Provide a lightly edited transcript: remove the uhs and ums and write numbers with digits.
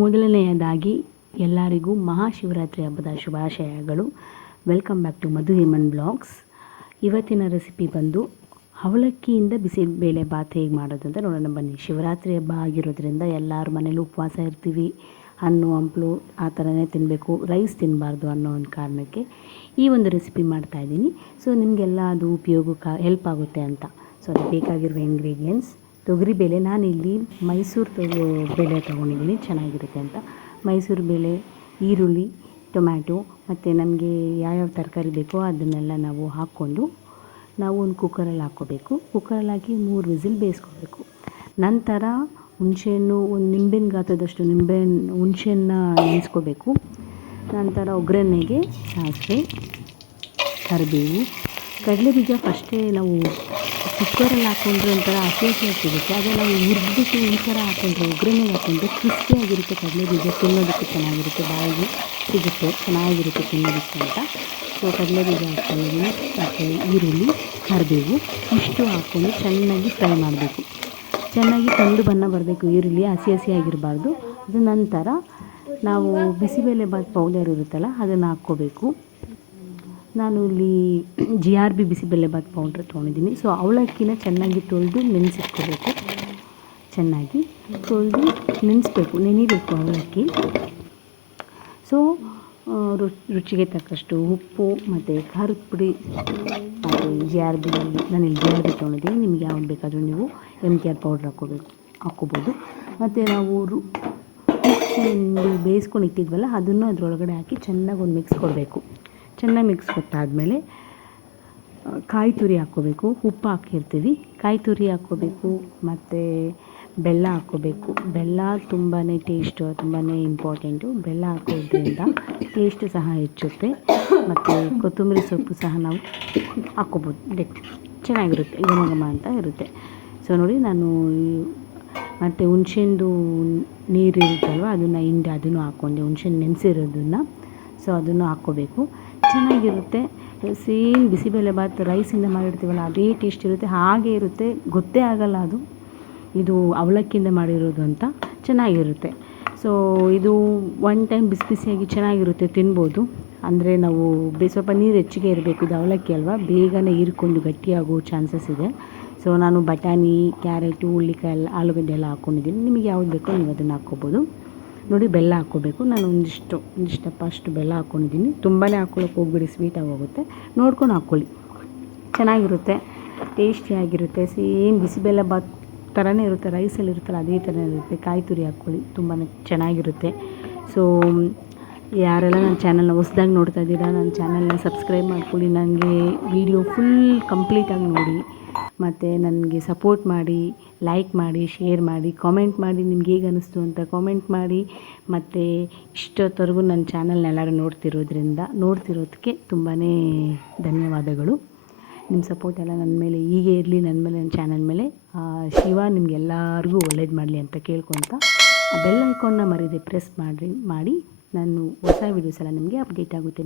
ಮೊದಲನೆಯದಾಗಿ ಎಲ್ಲರಿಗೂ ಮಹಾಶಿವರಾತ್ರಿ ಹಬ್ಬದ ಶುಭಾಶಯಗಳು. Welcome back to Madhu Heman blogs. ಇವತ್ತಿನ ರೆಸಿಪಿ ಬಂದು ಅವಲಕ್ಕಿಯಿಂದ ಬಿಸಿಬೇಳೆ ಬಾತ್ ಹೇಗೆ ಮಾಡೋದು ಅಂತ ನೋಡೋಣ ಬನ್ನಿ. ಶಿವರಾತ್ರಿ ಹಬ್ಬ ಆಗಿರೋದ್ರಿಂದ ಎಲ್ಲರ ಮನೇಲೂ ಉಪವಾಸ ಇರ್ತೀವಿ. ಹಣ್ಣು ಹಂಪಲು ಆ ಥರನೇ ತಿನ್ನಬೇಕು, ರೈಸ್ ತಿನ್ನಬಾರ್ದು ಅನ್ನೋ ಒಂದು ಕಾರಣಕ್ಕೆ ಈ ಒಂದು ರೆಸಿಪಿ ಮಾಡ್ತಾಯಿದ್ದೀನಿ. ಸೊ ನಿಮಗೆಲ್ಲ ಅದು ಉಪಯೋಗಕ್ಕೆ ಹೆಲ್ಪ್ ಆಗುತ್ತೆ ಅಂತ. ಸೊ ಅದಕ್ಕೆ ಬೇಕಾಗಿರುವ ಇಂಗ್ರೀಡಿಯೆಂಟ್ಸ್: ತೊಗರಿಬೇಳೆ, ನಾನಿಲ್ಲಿ ಮೈಸೂರು ಬೇಳೆ ತೊಗೊಂಡಿದ್ದೀನಿ, ಚೆನ್ನಾಗಿರುತ್ತೆ ಅಂತ. ಮೈಸೂರು ಬೇಳೆ, ಈರುಳ್ಳಿ, ಟೊಮ್ಯಾಟೊ ಮತ್ತು ನಮಗೆ ಯಾವ್ಯಾವ ತರಕಾರಿ ಬೇಕೋ ಅದನ್ನೆಲ್ಲ ನಾವು ಹಾಕ್ಕೊಂಡು ನಾವು ಒಂದು ಕುಕ್ಕರಲ್ಲಿ ಹಾಕ್ಕೋಬೇಕು. ಕುಕ್ಕರಲ್ಲಿ ಹಾಕಿ 3 ವಿಸಿಲ್ ಬೇಯಿಸ್ಕೋಬೇಕು. ನಂತರ ಹುಣಸೆಹಣ್ಣು, ಒಂದು ನಿಂಬೆಹಣ್ಣು ಗಾತ್ರದಷ್ಟು ಹುಣಸೆಹಣ್ಣ ನೆನೆಸ್ಕೋಬೇಕು. ನಂತರ ಒಗ್ಗರಣೆಗೆ ಸಾಸಿವೆ, ಕರಿಬೇವು, ಕಡಲೆಬೀಜ ಫಸ್ಟೇ ನಾವು ಕುಕ್ಕರಲ್ಲಿ ಹಾಕ್ಕೊಂಡ್ರೆ ಒಂಥರ ಹಸಿ ಸಿಗುತ್ತೆ. ಅದೇ ನಾವು ಹುರಿದ್ಬಿಟ್ಟು ಈ ಥರ ಹಾಕ್ಕೊಂಡ್ರೆ ಒಗ್ಗರಣೆಗೆ ಹಾಕ್ಕೊಂಡ್ರೆ ಕ್ರಿಸ್ಪಿಯಾಗಿರುತ್ತೆ. ಕಡಲೆಬೀಜ ತಿನ್ನೋದಕ್ಕೆ ಚೆನ್ನಾಗಿರುತ್ತೆ, ಬಾಯಿಗೆ ಸಿಗುತ್ತೆ, ಚೆನ್ನಾಗಿರುತ್ತೆ ತಿನ್ನೋದಕ್ಕೆ ಅಂತ. ಸೊ ಕಡಲೆಬೀಜ ಹಾಕ್ಕೊಂಡಿದ್ದೀನಿ ಮತ್ತು ಈರುಳ್ಳಿ, ಕರಿಬೇವು ಇಷ್ಟು ಹಾಕ್ಕೊಂಡು ಚೆನ್ನಾಗಿ ಫ್ರೈ ಮಾಡಬೇಕು. ಚೆನ್ನಾಗಿ ಕಂದು ಬಣ್ಣ ಬರಬೇಕು. ಈರುಳ್ಳಿ ಹಸಿ ಆಗಿರಬಾರ್ದು. ಅದು ನಂತರ ನಾವು ಬಿಸಿಬೇಳೆ ಬಾತ್ ಪೌಡರ್ ಇರುತ್ತಲ್ಲ ಅದನ್ನು ಹಾಕ್ಕೋಬೇಕು. ನಾನು ಇಲ್ಲಿ GRB ಬಿಸಿಬೇಳೆ ಬಾತ್ ಪೌಡ್ರ್ ತೊಗೊಂಡಿದ್ದೀನಿ. ಸೊ ಅವಲಕ್ಕಿನ ಚೆನ್ನಾಗಿ ತೊಳೆದು ನೆನೆಸಿಟ್ಕೋಬೇಕು. ಚೆನ್ನಾಗಿ ತೊಳೆದು ನೆನೆಯಬೇಕು ಅವಲಕ್ಕಿ. ಸೊ ರುಚಿಗೆ ತಕ್ಕಷ್ಟು ಉಪ್ಪು ಮತ್ತು ಖಾರದ ಪುಡಿ ಮತ್ತು GRB, ನಾನಿಲ್ಲಿ GRB ತೊಗೊಂಡಿದ್ದೀನಿ. ನಿಮ್ಗೆ ಯಾವ್ದು ಬೇಕಾದರೂ ನೀವು MTR ಪೌಡ್ರ್ ಹಾಕ್ಕೋಬೋದು. ಮತ್ತು ನಾವು ಬೇಯಿಸ್ಕೊಂಡು ಇಟ್ಟಿದ್ವಲ್ಲ ಅದನ್ನು ಅದರೊಳಗಡೆ ಹಾಕಿ ಚೆನ್ನಾಗಿ ಒಂದು ಮಿಕ್ಸ್ ಕೊಡಬೇಕು. ಚೆನ್ನಾಗಿ ಮಿಕ್ಸ್ ಕೊಟ್ಟಾದಮೇಲೆ ಕಾಯಿ ತುರಿ ಹಾಕ್ಕೋಬೇಕು. ಉಪ್ಪು ಹಾಕಿರ್ತೀವಿ, ಕಾಯಿ ತುರಿ ಹಾಕ್ಕೋಬೇಕು ಮತ್ತು ಬೆಲ್ಲ ಹಾಕ್ಕೋಬೇಕು. ಬೆಲ್ಲ ತುಂಬಾ ಟೇಸ್ಟು, ತುಂಬಾ ಇಂಪಾರ್ಟೆಂಟು. ಬೆಲ್ಲ ಹಾಕೋದ್ರಿಂದ ಟೇಸ್ಟು ಸಹ ಹೆಚ್ಚುತ್ತೆ. ಮತ್ತು ಕೊತ್ತಂಬರಿ ಸೊಪ್ಪು ಸಹ ನಾವು ಹಾಕ್ಕೋಬೋದು, ಚೆನ್ನಾಗಿರುತ್ತೆ, ಘಮ ಅಂತ ಇರುತ್ತೆ. ಸೊ ನೋಡಿ, ನಾನು ಮತ್ತು ಹುಣ್ಸೆಹಣ್ಣು ನೀರು ಇರುತ್ತಲ್ವ ಅದನ್ನು ಹಾಕ್ಕೊಂಡೆ, ಹುಣ್ಸೆಹಣ್ಣು ನೆನೆಸಿರೋದನ್ನು. ಸೊ ಅದನ್ನು ಹಾಕ್ಕೋಬೇಕು, ಚೆನ್ನಾಗಿರುತ್ತೆ. ಸೇಮ್ ಬಿಸಿಬೇಳೆ ಬಾತ್ ರೈಸಿಂದ ಮಾಡಿರ್ತೀವಲ್ಲ ಅದೇ ಟೇಸ್ಟ್ ಇರುತ್ತೆ, ಹಾಗೆ ಇರುತ್ತೆ, ಗೊತ್ತೇ ಆಗಲ್ಲ ಅದು ಇದು ಅವಲಕ್ಕಿಯಿಂದ ಮಾಡಿರೋದು ಅಂತ. ಚೆನ್ನಾಗಿರುತ್ತೆ. ಸೊ ಇದು ಒನ್ ಟೈಮ್ ಬಿಸಿಯಾಗಿ ಚೆನ್ನಾಗಿರುತ್ತೆ, ತಿನ್ಬೋದು. ಅಂದರೆ ನಾವು ಸ್ವಲ್ಪ ನೀರು ಹೆಚ್ಚಿಗೆ ಇರಬೇಕು, ಇದು ಅವಲಕ್ಕಿ ಅಲ್ವಾ, ಬೇಗನೆ ಹೀರ್ಕೊಂಡು ಗಟ್ಟಿಯಾಗೋ ಚಾನ್ಸಸ್ ಇದೆ. ಸೊ ನಾನು ಬಟಾಣಿ, ಕ್ಯಾರೆಟು, ಹುಳ್ಳಿಕಾಯಿ, ಆಲೂಗಡ್ಡೆ ಎಲ್ಲ ಹಾಕ್ಕೊಂಡಿದ್ದೀನಿ. ನಿಮಗೆ ಯಾವ್ದು ಬೇಕೋ ನೀವು ಅದನ್ನು ಹಾಕ್ಕೋಬೋದು. ನೋಡಿ, ಬೆಲ್ಲ ಹಾಕ್ಕೋಬೇಕು. ನಾನು ಒಂದಿಷ್ಟಪ್ಪ ಅಷ್ಟು ಬೆಲ್ಲ ಹಾಕ್ಕೊಂಡಿದ್ದೀನಿ. ತುಂಬಾ ಹಾಕ್ಕೊಳ್ಳೋಕೆ ಹೋಗ್ಬಿಡಿ, ಸ್ವೀಟಾಗಿ ಹೋಗುತ್ತೆ. ನೋಡ್ಕೊಂಡು ಹಾಕ್ಕೊಳ್ಳಿ, ಚೆನ್ನಾಗಿರುತ್ತೆ, ಟೇಸ್ಟಿಯಾಗಿರುತ್ತೆ. ಸೇಮ್ ಬಿಸಿಬೇಳೆ ಬಾತ್ ಥರನೇ ಇರುತ್ತೆ, ರೈಸಲ್ಲಿ ಇರುತ್ತಲ್ಲ ಅದೇ ಥರ ಇರುತ್ತೆ. ಕಾಯಿ ತುರಿ ಹಾಕ್ಕೊಳ್ಳಿ, ತುಂಬಾ ಚೆನ್ನಾಗಿರುತ್ತೆ. ಸೊ ಯಾರೆಲ್ಲ ನನ್ನ ಚಾನಲ್ನ ಹೊಸ್ದಾಗಿ ನೋಡ್ತಾ ಇದ್ದೀರಾ, ನನ್ನ ಚಾನಲ್ನ ಸಬ್ಸ್ಕ್ರೈಬ್ ಮಾಡ್ಕೊಳ್ಳಿ. ನನಗೆ ವಿಡಿಯೋ ಫುಲ್ ಕಂಪ್ಲೀಟಾಗಿ ನೋಡಿ ಮತ್ತು ನನಗೆ ಸಪೋರ್ಟ್ ಮಾಡಿ, ಲೈಕ್ ಮಾಡಿ, ಶೇರ್ ಮಾಡಿ, ಕಾಮೆಂಟ್ ಮಾಡಿ, ನಿಮ್ಗೆ ಹೇಗೆ ಅನ್ನಿಸ್ತು ಅಂತ ಕಾಮೆಂಟ್ ಮಾಡಿ. ಮತ್ತು ಇಷ್ಟೊತ್ತವರೆಗೂ ನನ್ನ ಚಾನಲ್ನ ಎಲ್ಲರೂ ನೋಡ್ತಿರೋದಕ್ಕೆ ತುಂಬಾ ಧನ್ಯವಾದಗಳು. ನಿಮ್ಮ ಸಪೋರ್ಟ್ ಎಲ್ಲ ನನ್ನ ಮೇಲೆ ಹೀಗೆ ಇರಲಿ, ನನ್ನ ಚಾನಲ್ ಮೇಲೆ. ಶಿವ ನಿಮಗೆಲ್ಲರಿಗೂ ಒಳ್ಳೇದು ಮಾಡಲಿ ಅಂತ ಕೇಳ್ಕೊತ, ಆ ಬೆಲ್ ಐಕಾನ್ನ ಮರೀದೆ ಪ್ರೆಸ್ ಮಾಡಿ ನಾನು ಹೊಸ ವೀಡಿಯೋಸ್ ಎಲ್ಲ ನಿಮಗೆ ಅಪ್ಡೇಟ್ ಆಗುತ್ತೆ.